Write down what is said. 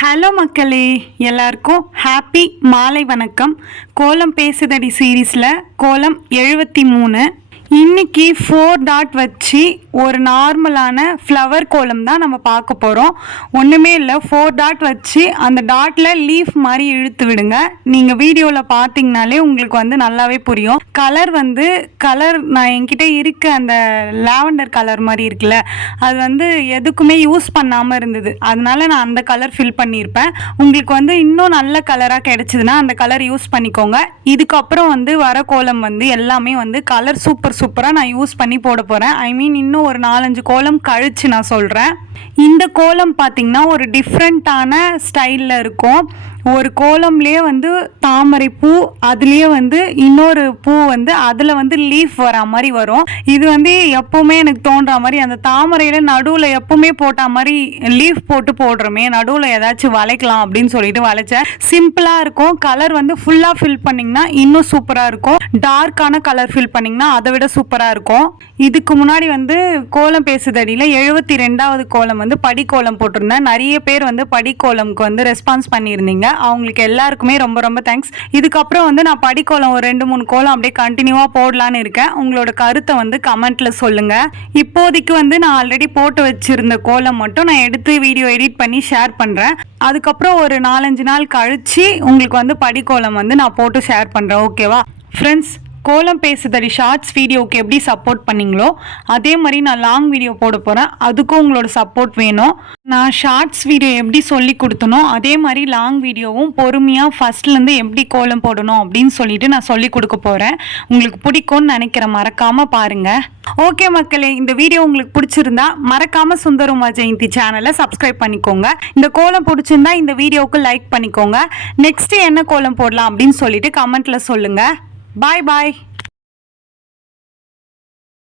Hello மக்களே, எல்லாருக்கும் happy மாலை வணக்கம். கோலம் பேசுதடி சீரீஸில் கோலம் 73. இன்னைக்கு 4 டாட் வச்சு ஒரு நார்மலான ஃப்ளவர் கோலம் தான் நம்ம பார்க்க போகிறோம். ஒன்றுமே இல்லை, 4 டாட் வச்சு அந்த டாட்டில் லீஃப் மாதிரி இழுத்து விடுங்க. நீங்கள் வீடியோவில் பார்த்தீங்கனாலே உங்களுக்கு நல்லாவே புரியும். கலர் நான் என்கிட்ட இருக்க அந்த லாவெண்டர் கலர் மாதிரி இருக்குல்ல, அது எதுக்குமே யூஸ் பண்ணாமல் இருந்தது. அதனால நான் அந்த கலர் ஃபில் பண்ணியிருப்பேன். உங்களுக்கு இன்னும் நல்ல கலராக கிடைச்சதுன்னா அந்த கலர் யூஸ் பண்ணிக்கோங்க. இதுக்கப்புறம் வர கோலம் எல்லாமே கலர் சூப்பராக நான் யூஸ் பண்ணி போட போகிறேன். இன்னும் ஒரு 4-5 கோலம் கழித்து நான் சொல்கிறேன். இந்த கோலம் பார்த்திங்கன்னா ஒரு டிஃப்ரெண்ட்டான ஸ்டைலில் இருக்கும். ஒரு கோலம்லேயே தாமரை பூ, அதுலேயே இன்னொரு பூ அதில் லீஃப் வரா மாதிரி வரும். இது எப்போவுமே எனக்கு தோன்ற மாதிரி அந்த தாமரையில் நடுவில் எப்போவுமே போட்ட மாதிரி லீஃப் போட்டு போடுறோமே, நடுவில் ஏதாச்சும் வளைக்கலாம் அப்படின்னு சொல்லிட்டு வளைச்சேன். சிம்பிளாக இருக்கும். கலர் ஃபுல்லாக ஃபில் பண்ணிங்கன்னா இன்னும் சூப்பராக இருக்கும். டார்க்கான கலர் ஃபில் பண்ணிங்கன்னா அதை விட சூப்பராக இருக்கும். இதுக்கு முன்னாடி கோலம் பேசுதடியில் 72வது கோலம் படிக்கோலம் போட்டிருந்தேன். நிறைய பேர் படிக்கோலமுக்கு ரெஸ்பான்ஸ் பண்ணியிருந்தீங்க. அவங்களுக்கு எல்லாருக்குமே ரொம்ப ரொம்ப தேங்க்ஸ். இதுக்கப்புறம் நான் படிக்கோலம் ஒரு 2-3 கோலம் அப்படியே கண்டினியூவாக போடலான்னு இருக்கேன். உங்களோட கருத்தை கமெண்ட்ல சொல்லுங்க. இப்போதைக்கு நான் ஆல்ரெடி போட்டு வச்சிருந்த கோலம் மட்டும் நான் எடுத்து வீடியோ எடிட் பண்ணி ஷேர் பண்றேன். அதுக்கப்புறம் ஒரு 4-5 நாள் கழிச்சு உங்களுக்கு படிக்கோலம் நான் போட்டு ஷேர் பண்றேன். ஓகேவா ஃப்ரெண்ட்ஸ்? கோலம் பேசுதடி ஷார்ட்ஸ் வீடியோவுக்கு எப்படி சப்போர்ட் பண்ணீங்களோ அதே மாதிரி நான் லாங் வீடியோ போட போகிறேன். அதுக்கும் உங்களோட சப்போர்ட் வேணும். நான் ஷார்ட்ஸ் வீடியோ எப்படி சொல்லி கொடுத்தனோ அதே மாதிரி லாங் வீடியோவும் பொறுமையாக ஃபஸ்ட்லேருந்து எப்படி கோலம் போடணும் அப்படின்னு சொல்லிட்டு நான் சொல்லி கொடுக்க போகிறேன். உங்களுக்கு பிடிக்கும்னு நினைக்கிறேன். மறக்காமல் பாருங்கள். ஓகே மக்களே, இந்த வீடியோ உங்களுக்கு பிடிச்சிருந்தா மறக்காமல் சுந்தரமா ஜெயந்தி சேனலை சப்ஸ்கிரைப் பண்ணிக்கோங்க. இந்த கோலம் பிடிச்சிருந்தா இந்த வீடியோவுக்கு லைக் பண்ணிக்கோங்க. நெக்ஸ்ட்டு என்ன கோலம் போடலாம் அப்படின்னு சொல்லிட்டு கமெண்ட்டில் சொல்லுங்கள். Bye bye.